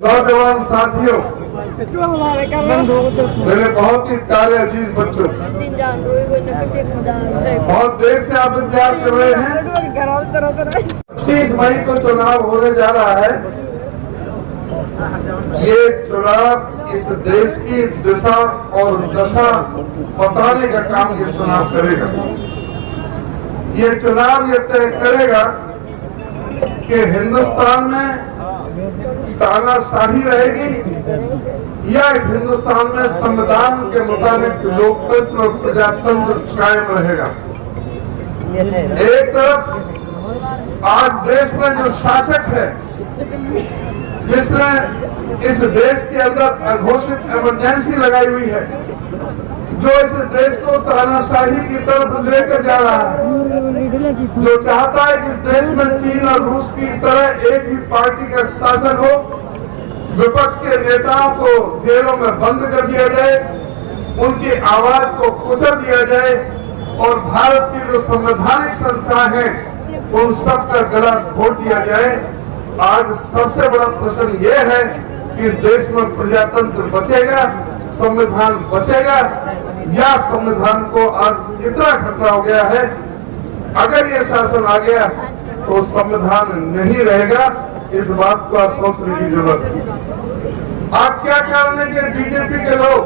नौजवान साथियों, मेरे बहुत ही प्यारे अजीज बच्चों, बहुत देर से आप इंतजार कर रहे हैं। 25 मई को चुनाव होने जा रहा है। ये चुनाव इस देश की दिशा और दशा बताने का काम ये चुनाव करेगा। ये चुनाव ये तय करेगा कि हिंदुस्तान में तानाशाही रहेगी या इस हिंदुस्तान में संविधान के मुताबिक लोकतंत्र और प्रजातंत्र कायम रहेगा। एक तरफ आज देश में जो शासक है, जिसने इस देश के अंदर अघोषित इमरजेंसी लगाई हुई है, जो इस देश को तानाशाही की तरफ लेकर जा रहा है, जो चाहता है कि इस देश में चीन और रूस की तरह एक ही पार्टी का शासन हो, विपक्ष के नेताओं को जेलों में बंद कर दिया जाए, उनकी आवाज को कुचल दिया जाए और भारत की जो संवैधानिक संस्थाएं हैं उन सब का गला घोट दिया जाए। आज सबसे बड़ा प्रश्न ये है कि इस देश में प्रजातंत्र बचेगा, संविधान बचेगा या संविधान को आज इतना खतरा हो गया है, अगर ये शासन आ गया तो संविधान नहीं रहेगा। इस बात को आज सोचने की जरूरत है। आज क्या कारण है कि बीजेपी के लोग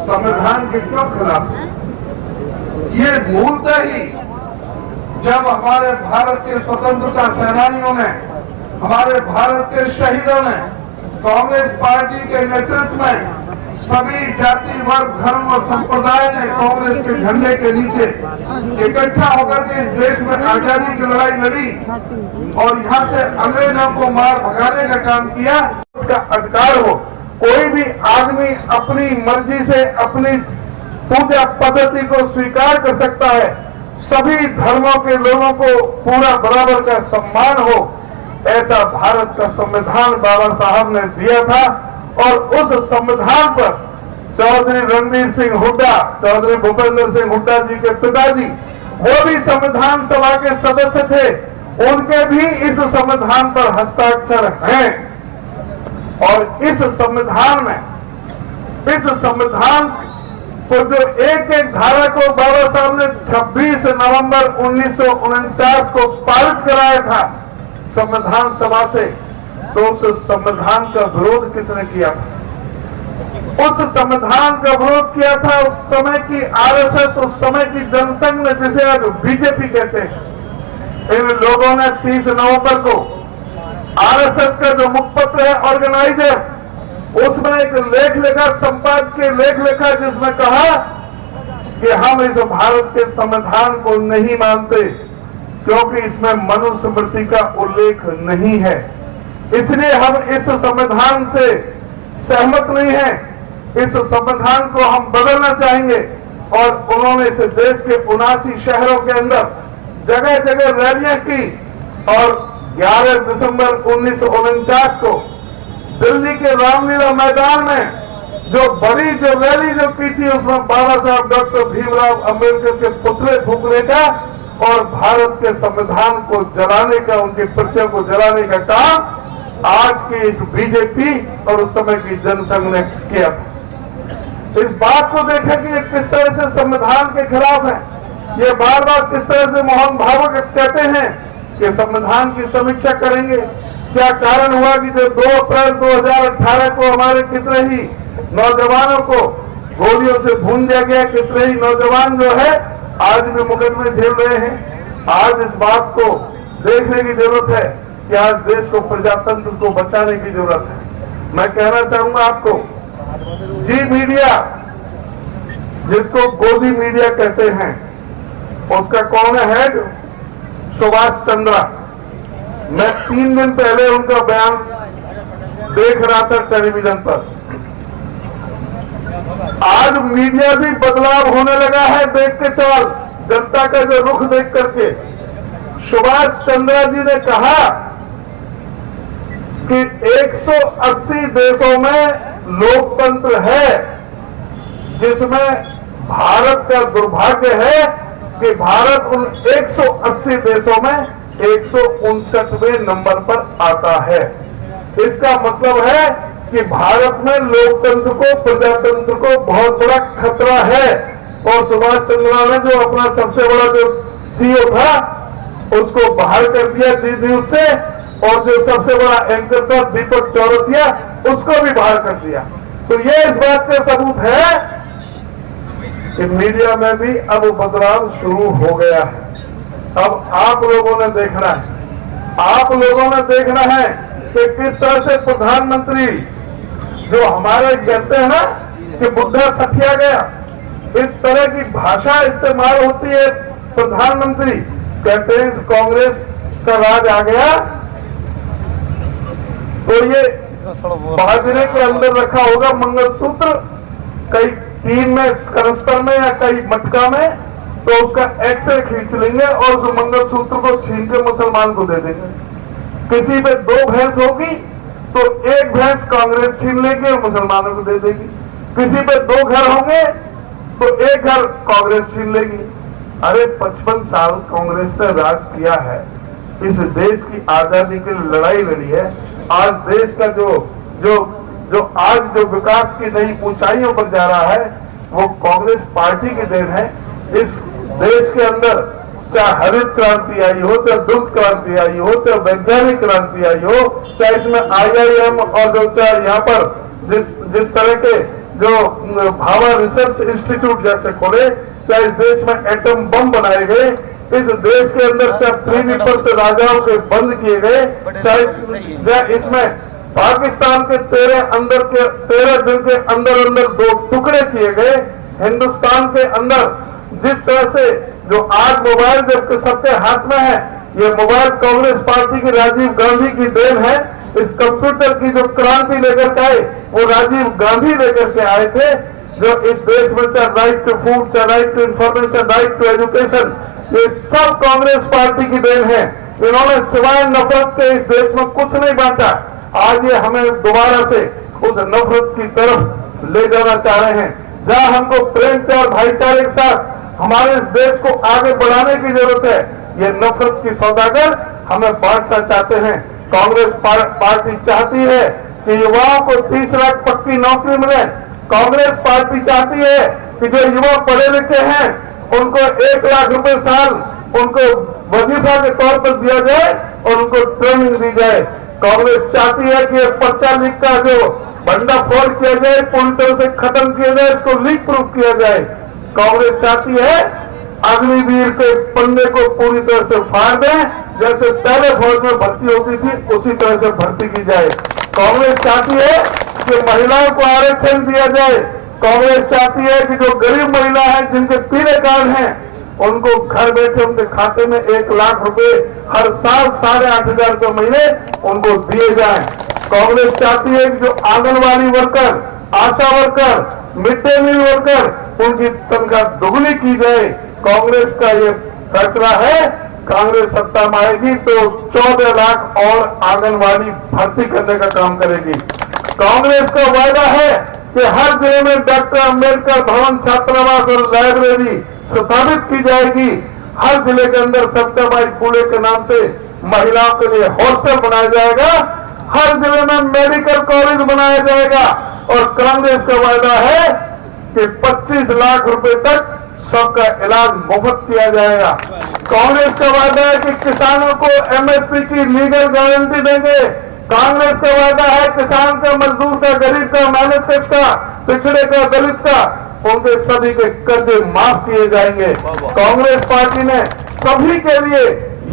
संविधान के क्यों खिलाफ हैं? ये मूलतः ही जब हमारे भारत के स्वतंत्रता सेनानियों ने, हमारे भारत के शहीदों ने कांग्रेस पार्टी के नेतृत्व में सभी जाति, वर्ग, धर्म और संप्रदाय ने कांग्रेस के झंडे के नीचे इकट्ठा होकर के इस देश में आजादी की लड़ाई लड़ी और यहाँ से अंग्रेजों को मार भगाने का काम किया। उसका अधिकार हो, कोई भी आदमी अपनी मर्जी से अपनी पूजा पद्धति को स्वीकार कर सकता है। सभी धर्मों के लोगों को पूरा बराबर का सम्मान हो, ऐसा भारत का संविधान बाबा साहब ने दिया था। और उस संविधान पर चौधरी रणवीर सिंह हुड्डा, चौधरी भूपेंद्र सिंह हुड्डा जी के पिताजी, वो भी संविधान सभा के सदस्य थे, उनके भी इस संविधान पर हस्ताक्षर हैं। और इस संविधान में, इस संविधान को जो एक एक धारा को बाबा साहब ने 26 नवंबर 1949 को पारित कराया था संविधान सभा से, तो उस संविधान का विरोध किसने किया था? उस संविधान का विरोध किया था उस समय की आरएसएस, उस समय की जनसंघ ने, जिसे आज बीजेपी कहते हैं। इन लोगों ने 30 नवंबर को आरएसएस का जो मुखपत्र है ऑर्गेनाइजर, उसमें एक लेख लिखा, संपादकीय लेख लिखा, जिसमें कहा कि हम इस भारत के संविधान को नहीं मानते क्योंकि इसमें मनुस्मृति का उल्लेख नहीं है, इसलिए हम इस संविधान से सहमत नहीं है, इस संविधान को हम बदलना चाहेंगे। और उन्होंने इस देश के 79 शहरों के अंदर जगह जगह रैलियां की और 11 दिसंबर 1949 को दिल्ली के रामलीला मैदान में जो बड़ी जो रैली जो की थी, उसमें बाबा साहब डॉक्टर भीमराव अंबेडकर के पुतले फूकने का और भारत के संविधान को जलाने का, उनकी प्रतियों को जलाने का काम आज की इस बीजेपी और उस समय की जनसंघ ने किया। तो इस बात को देखें कि ये किस तरह से संविधान के खिलाफ है। ये बार बार किस तरह से मोहन भागवत कहते हैं कि संविधान की समीक्षा करेंगे। क्या कारण हुआ कि जो 2 अप्रैल 2018 को हमारे कितने ही नौजवानों को गोलियों से भून दिया गया, कितने ही नौजवान जो है आज भी मुकदमे झेल रहे हैं। आज इस बात को देखने की जरूरत है कि आज देश को प्रजातंत्र को बचाने की जरूरत है। मैं कहना चाहूंगा आपको, जी मीडिया, जिसको गोदी मीडिया कहते हैं, उसका कौन है हेड? सुभाष चंद्रा। मैं 3 दिन पहले उनका बयान देख रहा था टेलीविजन पर। आज मीडिया भी बदलाव होने लगा है, देख के चल, जनता का जो रुख देख करके। सुभाष चंद्रा जी ने कहा कि 180 देशों में लोकतंत्र है, जिसमें भारत का दुर्भाग्य है कि भारत उन 180 देशों में 159वें नंबर पर आता है। इसका मतलब है कि भारत में लोकतंत्र को, प्रजातंत्र को बहुत बड़ा खतरा है। और सुभाष चंद्रा ने जो अपना सबसे बड़ा जो सीईओ था उसको बाहर कर दिया जी न्यूज से, और जो सबसे बड़ा एंकर था दीपक चौरसिया उसको भी बाहर कर दिया। तो ये इस बात का सबूत है कि मीडिया में भी अब बदलाव शुरू हो गया है। अब आप लोगों ने देखना है, आप लोगों ने देखना है कि किस तरह से प्रधानमंत्री, जो हमारे कहते हैं ना कि बुढ़ा सठिया गया, इस तरह की भाषा इस्तेमाल होती है। प्रधानमंत्री कहते हैं कांग्रेस का राज आ गया, तो ये बाजरे के अंदर रखा होगा मंगलसूत्र, कई टीन में, करस्तर में या कई मटका में, तो उसका एक्सरे खींच लेंगे और उस मंगलसूत्र को छीन के मुसलमान को दे देंगे। किसी पे 2 भैंस होगी तो 1 भैंस कांग्रेस छीन लेगी और मुसलमानों को दे देगी। किसी पे 2 घर होंगे तो 1 घर कांग्रेस छीन लेगी। अरे 55 साल कांग्रेस ने राज किया है, इस देश की आजादी के लिए लड़ाई लड़ी है। आज देश का जो आज जो विकास की नई ऊंचाइयों पर जा रहा है वो कांग्रेस पार्टी की देन है। इस देश के अंदर चाहे हरित क्रांति आई हो, चाहे दुग्ध क्रांति आई हो, चाहे वैज्ञानिक क्रांति आई हो, चाहे इसमें IIM और जो चाहे यहाँ पर जिस तरह के जो भाभा रिसर्च इंस्टीट्यूट जैसे खोले, चाहे इस देश में एटम बम बनाए गए, इस देश के अंदर चाहे प्रीमिपर से राजाओं के बंद किए गए, चाहे इसमें पाकिस्तान के 13 दिन के अंदर 2 टुकड़े किए गए, हिंदुस्तान के अंदर जिस तरह से जो आज मोबाइल जबकि सबके हाथ में है, ये मोबाइल कांग्रेस पार्टी की राजीव गांधी की देन है। इस कंप्यूटर की जो क्रांति लेकर के आए वो राजीव गांधी लेकर के आए थे, जो इस देश में चाहे राइट टू फूड, चाहे right to information, right to education, ये सब कांग्रेस पार्टी की देन है। इन्होंने सिवाय नफरत के इस देश में कुछ नहीं बांटा। आज ये हमें दोबारा से उस नफरत की तरफ ले जाना चाह रहे हैं, जहां हमको प्रेम प्यार भाईचारे के साथ हमारे इस देश को आगे बढ़ाने की जरूरत है। ये नफरत की सौदागर हमें बांटना चाहते हैं। कांग्रेस पार्टी चाहती है कि युवाओं को 30 लाख पक्की नौकरी मिले। कांग्रेस पार्टी चाहती है कि जो युवा पढ़े लिखे हैं उनको 1 लाख रुपए साल उनको वजीफा के तौर पर दिया जाए और उनको ट्रेनिंग दी जाए। कांग्रेस चाहती है कि पर्चा लीक का जो भंडाफोड़ किया जाए पूरी तरह से खत्म किया जाए, इसको लीक प्रूफ किया जाए। कांग्रेस चाहती है अग्निवीर के पन्ने को पूरी तरह से फाड़ दें, जैसे पहले फौज में भर्ती होती थी उसी तरह से भर्ती की जाए। कांग्रेस चाहती है कि महिलाओं को आरक्षण दिया जाए। कांग्रेस चाहती है कि जो गरीब महिला है जिनके पीले कार्ड हैं उनको घर बैठे उनके खाते में 1 लाख रुपए हर साल 8,500 रुपए महीने उनको दिए जाएं। कांग्रेस चाहती है कि जो anganwadi worker, Asha worker, mid day meal worker उनकी तनख्वाह दोगुनी की जाए। कांग्रेस का ये फैसला है। कांग्रेस सत्ता में आएगी तो 14 लाख और आंगनबाड़ी भर्ती करने का काम करेगी। कांग्रेस का वायदा है कि हर जिले में डॉक्टर अंबेडकर भवन, छात्रावास और लाइब्रेरी स्थापित की जाएगी। हर जिले के अंदर सत्याबाई फुले के नाम से महिलाओं के लिए हॉस्टल बनाया जाएगा। हर जिले में मेडिकल कॉलेज बनाया जाएगा। और कांग्रेस का वायदा है कि 25 लाख रुपए तक सबका इलाज मुफ्त किया जाएगा। कांग्रेस का वायदा है कि किसानों को MSP की लीगल गारंटी देंगे। कांग्रेस का वायदा है किसान का, मजदूर का, गरीब का, मेहनत कश का, पिछड़े का, दलित का, उनके सभी के कर्जे माफ किए जाएंगे। कांग्रेस पार्टी ने सभी के लिए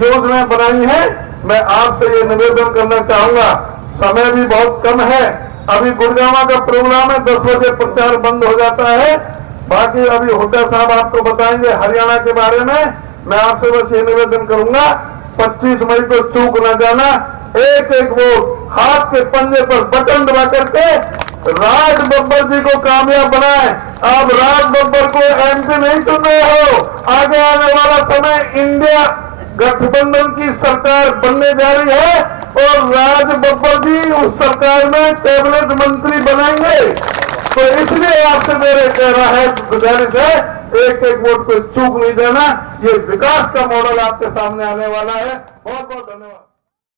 योजना बनाई है। मैं आपसे ये निवेदन करना चाहूंगा, समय भी बहुत कम है। अभी गुड़गांव का प्रोग्राम है, 10 बजे प्रचार बंद हो जाता है। बाकी अभी हुड्डा साहब आपको बताएंगे हरियाणा के बारे में। मैं आपसे बस ये निवेदन करूंगा, 25 मई को चूक न जाना। एक वोट हाथ के पंजे पर बटन दबा करके राज बब्बर जी को कामयाब बनाएं। आप राज बब्बर को MP नहीं चुन रहे हो। आगे आने वाला समय इंडिया गठबंधन की सरकार बनने जा रही है और राज बब्बर जी उस सरकार में कैबिनेट मंत्री बनेंगे। तो इसलिए आपसे मेरे कह रहा है, गुजारिश है, एक वोट को चूक नहीं देना। ये विकास का मॉडल आपके सामने आने वाला है। बहुत बहुत धन्यवाद।